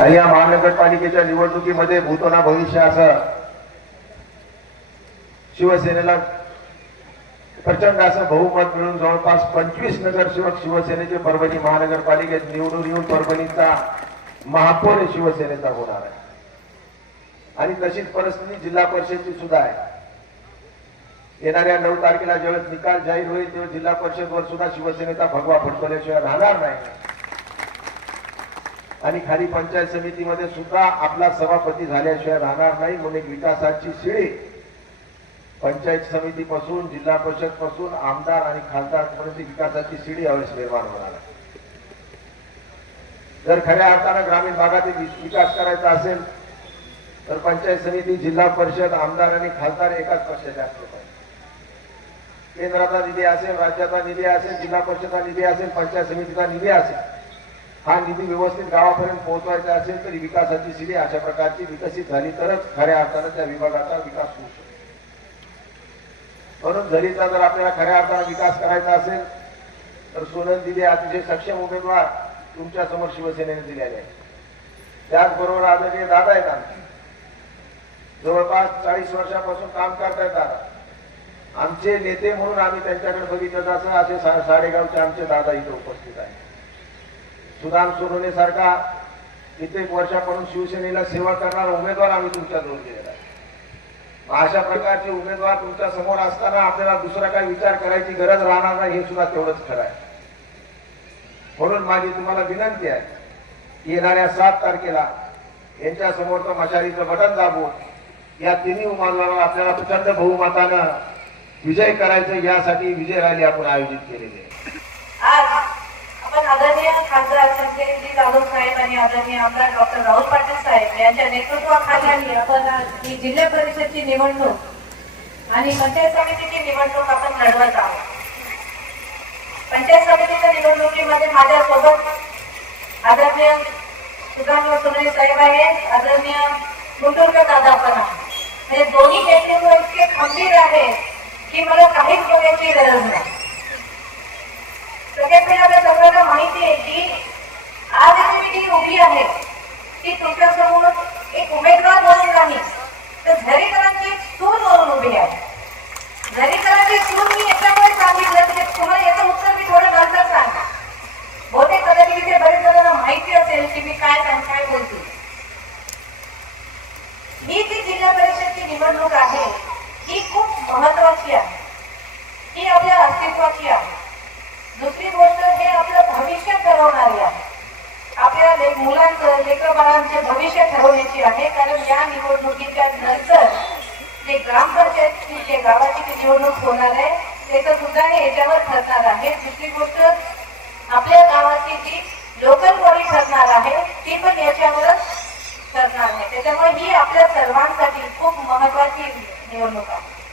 आणि या महानगरपालिकेच्या निवडणुकीमध्ये भूतोना भविष्य असं शिवसेनेला प्रचंड असं बहुमत मिळून जवळपास पंचवीस नगरसेवक शिवसेनेचे परभणी महानगरपालिकेत निवडून येऊन परभणीचा महापौर शिवसेनेचा होणार आहे. आणि तशीच परिस्थिती जिल्हा परिषदची सुद्धा आहे. येणाऱ्या नऊ तारखेला ज्यावेळेस निकाल जाहीर होईल तेव्हा जिल्हा परिषदवर सुद्धा शिवसेनेचा भगवा फडकवल्याशिवाय राहणार नाही. आणि खाली पंचायत समितीमध्ये सुद्धा आपला सभापती झाल्याशिवाय राहणार नाही. म्हणून एक विकासाची शिडी पंचायत समितीपासून जिल्हा परिषदपासून आमदार आणि खासदारपर्यंत विकासाची शिडी यावेळेस निर्माण होणार आहे. जर खऱ्या अर्थानं ग्रामीण भागातील विकास करायचा असेल तर पंचायत समिती जिल्हा परिषद आमदार आणि खासदार एकाच पक्षाचे असले पाहिजे. केंद्राचा निधी असेल राज्याचा निधी असेल जिल्हा परिषदचा निधी असेल पंचायत समितीचा निधी असेल हा निधी व्यवस्थित गावापर्यंत पोहोचवायचा असेल तरी विकासाची शिडी अशा प्रकारची विकसित झाली तरच खऱ्या अर्थानं त्या विभागाचा विकास होऊ शकतो. म्हणून झरीचा जर आपल्याला खऱ्या अर्थानं विकास करायचा असेल तर सोनल दिले अतिशय सक्षम उमेदवार तुमच्यासमोर शिवसेनेने दिलेले आहे त्याचबरोबर आदरणीय दादा आहेत आमचे. जवळपास चाळीस वर्षापासून काम करतायत दादा. आमचे नेते म्हणून आम्ही त्यांच्याकडे बघितलं असं असे साडेगावचे आमचे दादा इथे उपस्थित आहेत. सुदाम सोनवणे सारखा कित्येक वर्षापासून शिवसेनेला सेवा करणारा उमेदवार आम्ही तुमच्या जवळ दिलेला आहे. अशा प्रकारचे उमेदवार तुमच्यासमोर असताना आपल्याला दुसरा काही विचार करायची गरज राहणार नाही हे सुद्धा तेवढंच खरं आहे. म्हणून माझी तुम्हाला विनंती आहे येणाऱ्या सात तारखेला यांच्या समोरचं मशालीचं बटन दाबून या तिन्ही उमेदवारांना आपल्याला प्रचंड बहुमतानं विजय करायचं यासाठी विजय रॅली आपण आयोजित केलेली आहे. खासदार संजयजी जाधव साहेब आणि आदरणीय आमदार डॉक्टर राहुल पाटील साहेब यांच्या नेतृत्वाखाली आपण ही जिल्हा परिषदची निवडणूक आणि पंचायत समितीची निवडणूक आपण लढवत आहोत. पंचायत समितीच्या निवडणुकीमध्ये माझ्यासोबत आदरणीय सुधाम सुमरे साहेब आहेत आदरणीय गुंटुरकर दादा पण आहे म्हणजे दोन्ही नेतृत्व इतके खंबीर आहेत की मला काहीच बघायची गरज नाही सगळ्यात आपल्या सर्वांना माहिती आहे की आज मी जी उभी आहे ती एक उमेदवार म्हणून नाही तर झरेकरांची एक सून म्हणून उभी आहे. झरेकरांची सून मी याच्यामुळे सांगितलं की तुम्हाला याचं उत्तर मी थोडं नंतर सांगा बहुतेक कदाचित इथे बरेच जणांना माहिती असेल की मी काय सांग काय बोलते. ही जी जिल्हा परिषदची निवडणूक आहे ही खूप महत्वाची आहे. ही आपल्या अस्तित्वाची आहे दुसरी गोष्ट हे आपलं भविष्य ठरवणारी आहे आपल्या ले- मुलांचं लेकर बाळांचे भविष्य ठरवण्याची आहे. कारण या निवडणुकीच्या नंतर जे ग्रामपंचायतची जे गावाची निवडणूक होणार आहे त्याचं सुद्धा हे याच्यावर ठरणार आहे. दुसरी गोष्ट आपल्या गावाची जी लोकल बॉडी ठरणार आहे ती पण याच्यावरच ठरणार आहे. त्याच्यामुळे ही आपल्या सर्वांसाठी खूप महत्वाची निवडणूक आहे.